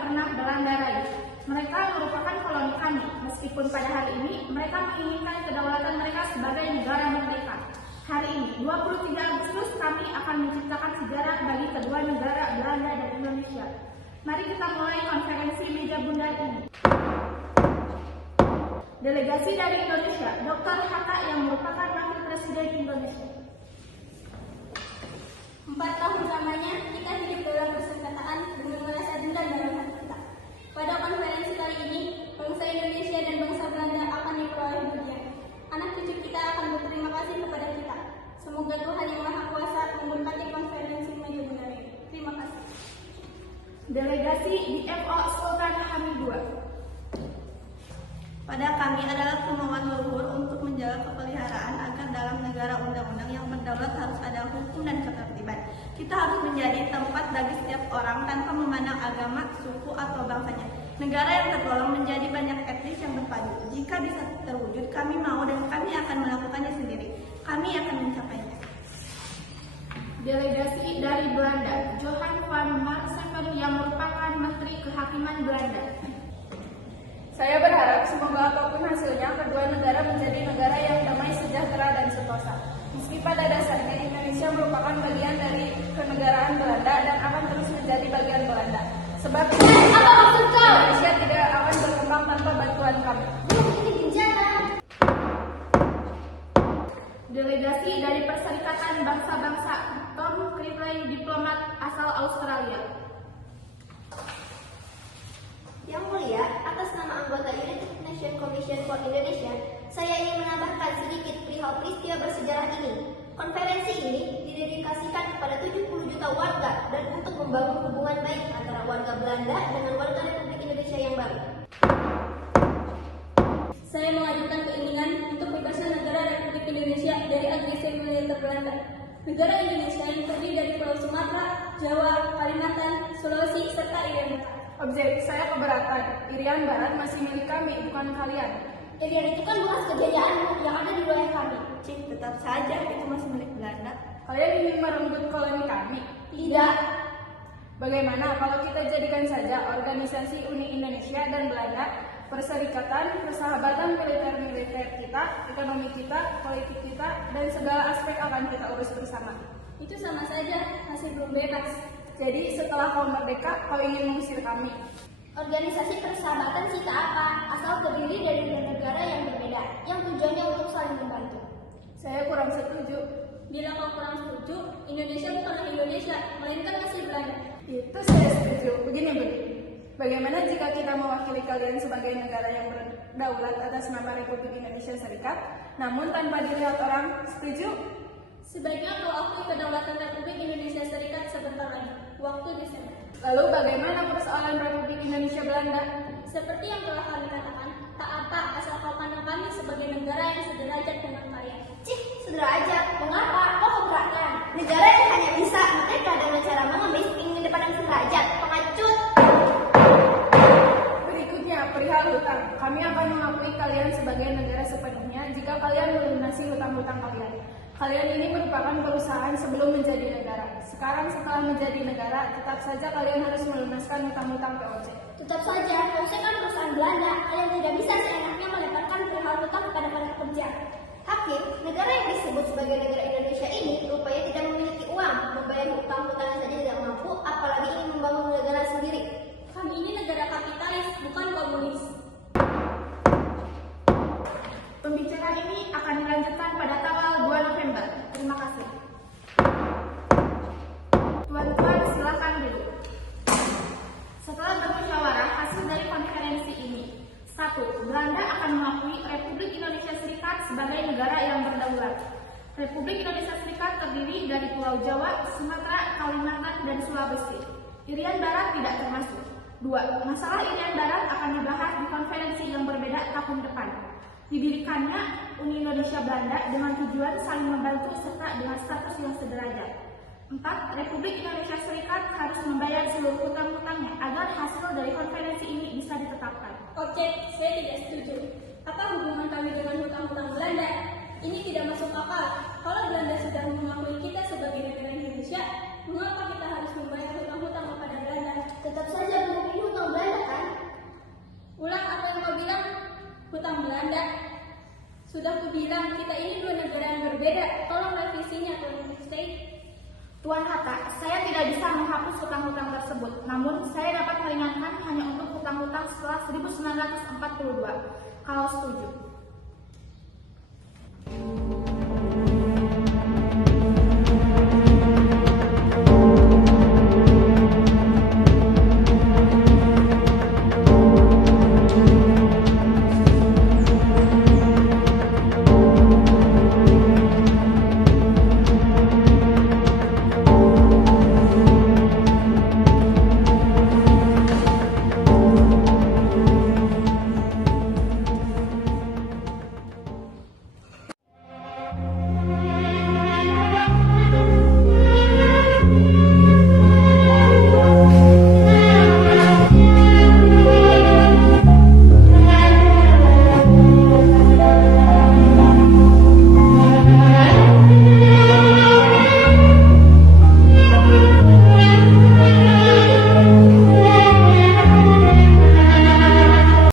pernah Belanda raih. Mereka merupakan koloni kami, meskipun pada hari ini mereka menginginkan kedaulatan mereka sebagai negara merdeka. Hari ini, 23 Agustus, kami akan menciptakan sejarah bagi kedua negara Belanda dan Indonesia. Mari kita mulai konferensi meja bundar ini. Delegasi dari Indonesia, Dr. Hatta yang merupakan Wakil Presiden Indonesia. 4 tahun lamanya kita hidup dalam persengketaan dengan merasa dendam dalam hati kita. Pada konferensi kali ini, bangsa Indonesia dan bangsa Belanda akan diperoleh bagian. Anak cucu kita akan berterima kasih kepada kita. Semoga Tuhan Yang Maha Kuasa memberkati konferensi meja bundar ini. Terima kasih. Delegasi DFO Sultan Hamid II. Pada kami adalah kemauan leluhur untuk menjaga kepeliharaan agar dalam negara undang-undang yang berdaulat harus ada hukum dan ketertiban. Kita harus menjadi tempat bagi setiap orang tanpa memandang agama, suku, atau bangsanya. Negara yang tergolong menjadi banyak etnis yang berpadu. Jika bisa terwujud, kami mau dan kami akan melakukannya sendiri. Kami akan mencapainya. Delegasi dari Belanda, Johan van Maarseven yang merupakan Menteri Kehakiman Belanda. Saya berharap semoga apapun hasilnya, kedua negara menjadi negara yang damai, sejahtera, dan sentosa. Meski pada dasarnya Indonesia merupakan bagian dari kenegaraan Belanda dan akan terus menjadi bagian Belanda. Sebab Indonesia tidak akan berkembang tanpa bantuan kami. Delegasi dari Perserikatan Bangsa-Bangsa, Tom Critley, diplomat asal Australia. Yang mulia, atas nama anggota United Nations Commission for Indonesia, saya ingin menambahkan sedikit perihal peristiwa bersejarah ini. Konferensi ini didedikasikan kepada 70 juta warga dan untuk membangun hubungan baik antara warga Belanda dengan warga Republik Indonesia yang baru. Saya mengajukan keinginan untuk bebasnya negara Republik Indonesia dari agresi militer Belanda. Negara Indonesia yang terdiri dari Pulau Sumatera, Jawa, Kalimantan, Sulawesi, serta Irian Barat. Objek, saya keberatan. Irian Barat masih milik kami, bukan kalian. Irian itu kan bekas kejajaanmu yang ada di wilayah kami. Cik, tetap saja itu masih milik Belanda. Kalian ingin merenggut koloni kami? Tidak. Bagaimana kalau kita jadikan saja organisasi Uni Indonesia dan Belanda, perserikatan, persahabatan militer kita, ekonomi kita, politik kita, dan segala aspek akan kita urus bersama. Itu sama saja, masih belum bebas. Jadi setelah kau merdeka, kau ingin mengusir kami. Organisasi persahabatan kita apa? Asal terdiri dari dua negara yang berbeda, yang tujuannya untuk saling membantu. Saya kurang setuju. Bila kau kurang setuju, Indonesia bukanlah Indonesia, melainkan masih Belanda. Itu saya setuju. Begini. Bagaimana jika kita mewakili kalian sebagai negara yang berdaulat atas nama Republik Indonesia Serikat, namun tanpa dilihat orang? Setuju? Sebaiknya kau akui kedaulatan Republik Indonesia Serikat sebentar lagi, waktu Desember. Lalu bagaimana persoalan Republik Indonesia Belanda? Seperti yang telah kami katakan, tak apa asal kau pandang kami sebagai negara yang sederajat dengan kalian. Cih, sederajat. Mengapa? Kok keberatan? Negara yang hanya bisa merdeka dengan cara mengemis ingin dipandang sederajat. Pengecut. Berikutnya, perihal hutang. Kami akan mengakui kalian sebagai negara sepenuhnya jika kalian melunasi hutang-hutang kalian. Kalian ini merupakan perusahaan sebelum menjadi negara. Sekarang setelah menjadi negara, tetap saja kalian harus melunaskan hutang-hutang POC. Tetap saja, POC kan perusahaan Belanda. Kalian tidak bisa seenaknya melemparkan perihal hutang kepada para pekerja. Hakim, negara yang disebut sebagai negara Indonesia ini rupanya tidak memiliki uang. Membayar hutang-hutangnya saja tidak mampu, apalagi ingin membangun negara sendiri. Kami ini negara kapitalis, bukan komunis. Pembicaraan ini akan dilanjutkan pada tanggal 2 November. Terima kasih. Tuan-tuan, silakan duduk. Setelah bermusyawarah, hasil dari konferensi ini: 1. Belanda akan mengakui Republik Indonesia Serikat sebagai negara yang berdaulat. Republik Indonesia Serikat terdiri dari Pulau Jawa, Sumatera, Kalimantan, dan Sulawesi. Irian Barat tidak termasuk. 2. Masalah Irian Barat akan dibahas di konferensi yang berbeda tahun depan. Didirikannya Uni Indonesia Belanda dengan tujuan saling membantu serta dengan status yang sederajat. 4. Republik Indonesia Serikat harus membayar seluruh hutang-hutangnya agar hasil dari konferensi ini bisa ditetapkan. Objek, saya tidak setuju. Apa hubungan kami dengan hutang-hutang Belanda? Ini tidak masuk akal. Kalau Belanda sudah mengakui kita sebagai negara Indonesia, mengapa kita harus membayar hutang-hutang kepada Belanda? Tetap saja belum hutang tapi hanya untuk hutang-hutang setelah 1942. Kalau setuju.